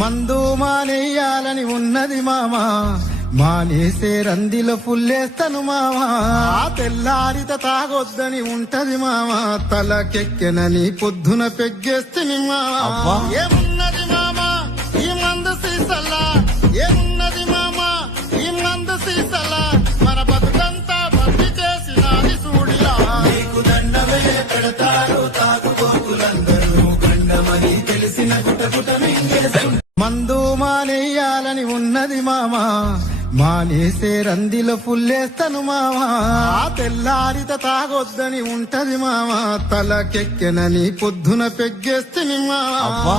మందు మానేయాలని ఉన్నది మామా, మానేసే రందిలో పుల్లేస్తాను మామా. తెల్లారిత తాగొద్దని ఉంటది మామా, తలకెక్కెనని పొద్దున పెగ్గేస్తుంది మామా. ఏమున్నది మామా ఈ మందు సీసల్లా, ఏమున్నది మామా ఈ మందు సీసల్లా, మన బతుకంతా బండి చేసినది చూడిలా. నీకు దండమే పెడతారు తాగుబోతులందరూ, గండమని తెలిసిన గుటగుట మింగేస్తారు. మందు మానేయాలని ఉన్నది మామా, మానేసే రందిలో పుల్లేస్తాను మామా. తెల్లారిత తాగొద్దని ఉంటది మామా, తలకెక్కెనని పొద్దున పెగ్గేస్తుంది మామా.